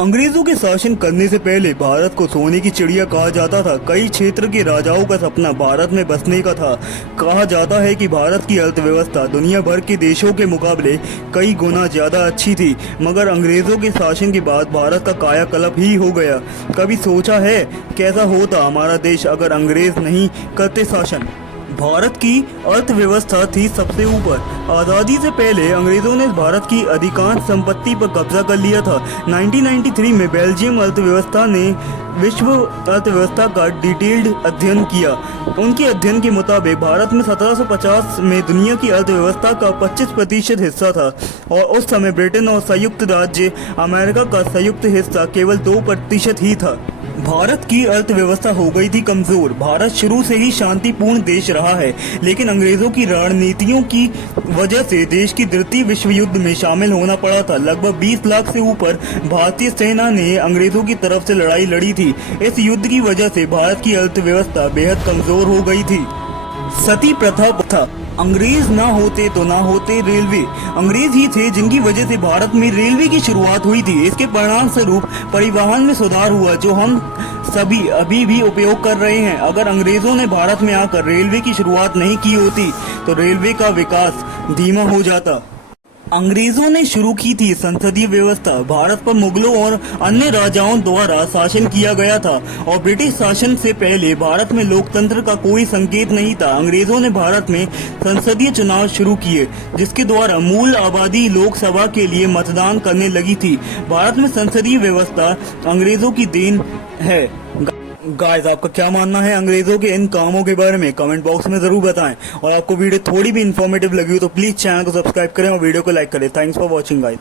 अंग्रेजों के शासन करने से पहले भारत को सोने की चिड़िया कहा जाता था। कई क्षेत्र के राजाओं का सपना भारत में बसने का था। कहा जाता है कि भारत की अर्थव्यवस्था दुनिया भर के देशों के मुकाबले कई गुना ज्यादा अच्छी थी, मगर अंग्रेजों के शासन के बाद भारत का कायाकल्प ही हो गया। कभी सोचा है कैसा होता हमारा देश अगर अंग्रेज नहीं करते शासन? भारत की अर्थव्यवस्था थी सबसे ऊपर। आज़ादी से पहले अंग्रेजों ने भारत की अधिकांश संपत्ति पर कब्जा कर लिया था। 1993 में बेल्जियम अर्थव्यवस्था ने विश्व अर्थव्यवस्था का डिटेल्ड अध्ययन किया। उनके अध्ययन के मुताबिक भारत में 1750 में दुनिया की अर्थव्यवस्था का 25% हिस्सा था और उस समय ब्रिटेन और संयुक्त राज्य अमेरिका का संयुक्त हिस्सा केवल 2% ही था। भारत की अर्थव्यवस्था हो गई थी कमजोर। भारत शुरू से ही शांतिपूर्ण देश रहा है, लेकिन अंग्रेजों की रणनीतियों की वजह से देश की द्वितीय विश्व युद्ध में शामिल होना पड़ा था। लगभग 20 लाख से ऊपर भारतीय सेना ने अंग्रेजों की तरफ से लड़ाई लड़ी थी। इस युद्ध की वजह से भारत की अर्थव्यवस्था बेहद कमजोर हो गई थी। सती प्रथा था। अंग्रेज ना होते तो ना होते रेलवे। अंग्रेज ही थे जिनकी वजह से भारत में रेलवे की शुरुआत हुई थी। इसके परिणाम स्वरूप परिवहन में सुधार हुआ, जो हम सभी अभी भी उपयोग कर रहे हैं। अगर अंग्रेजों ने भारत में आकर रेलवे की शुरुआत नहीं की होती तो रेलवे का विकास धीमा हो जाता। अंग्रेजों ने शुरू की थी संसदीय व्यवस्था। भारत पर मुगलों और अन्य राजाओं द्वारा शासन किया गया था और ब्रिटिश शासन से पहले भारत में लोकतंत्र का कोई संकेत नहीं था। अंग्रेजों ने भारत में संसदीय चुनाव शुरू किए, जिसके द्वारा मूल आबादी लोकसभा के लिए मतदान करने लगी थी। भारत में संसदीय व्यवस्था अंग्रेजों की देन है। गाइस, आपका क्या मानना है अंग्रेजों के इन कामों के बारे में? कमेंट बॉक्स में जरूर बताएं। और आपको वीडियो थोड़ी भी इन्फॉर्मेटिव लगी हो तो प्लीज चैनल को सब्सक्राइब करें और वीडियो को लाइक करें। Thanks for watching guys.